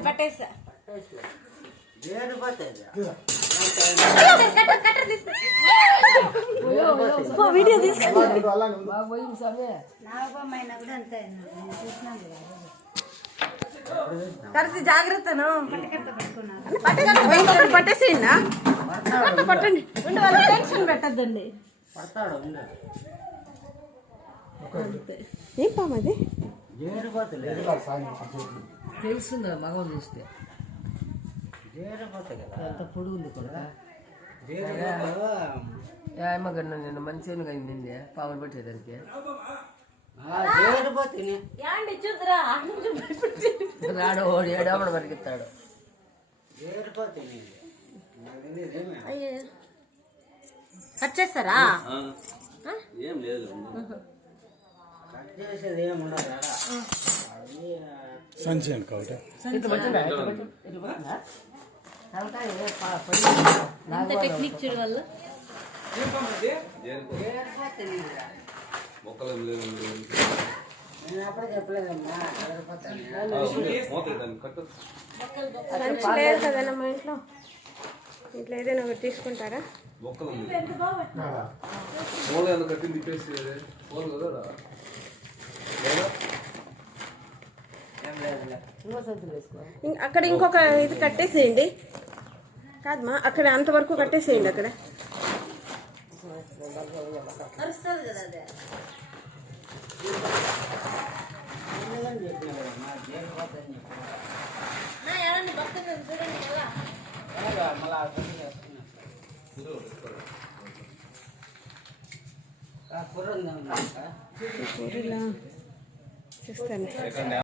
కట్టేసా video తీసుకుని కలిసి జాగ్రత్తను పట్టేసేయండి పట్టండి వాళ్ళ టెన్షన్ పెట్టద్దండి ఏం పామది తెలుస్తుందా మగం చూస్తే ఎంత పొడుగు ఉంది కూడా ఏమగన్నా నేను మంచిగా అయింది పావులు పట్టేదానికి రాడు ఓడి ఏడవడ పరిగెత్తాడు కట్ చేస్తారా ఏం లేదు సంచయం కాబట్టి టెక్నిక్ చూడ వల్ల లేదు కదన్నా మా ఇంట్లో ఇంట్లో ఏదైనా ఒకటి తీసుకుంటారా అక్కడ ఇంకొక ఇది కట్టేసేయండి కాదమ్మా అక్కడ అంతవరకు కట్టేసేయండి అక్కడ చూస్తాను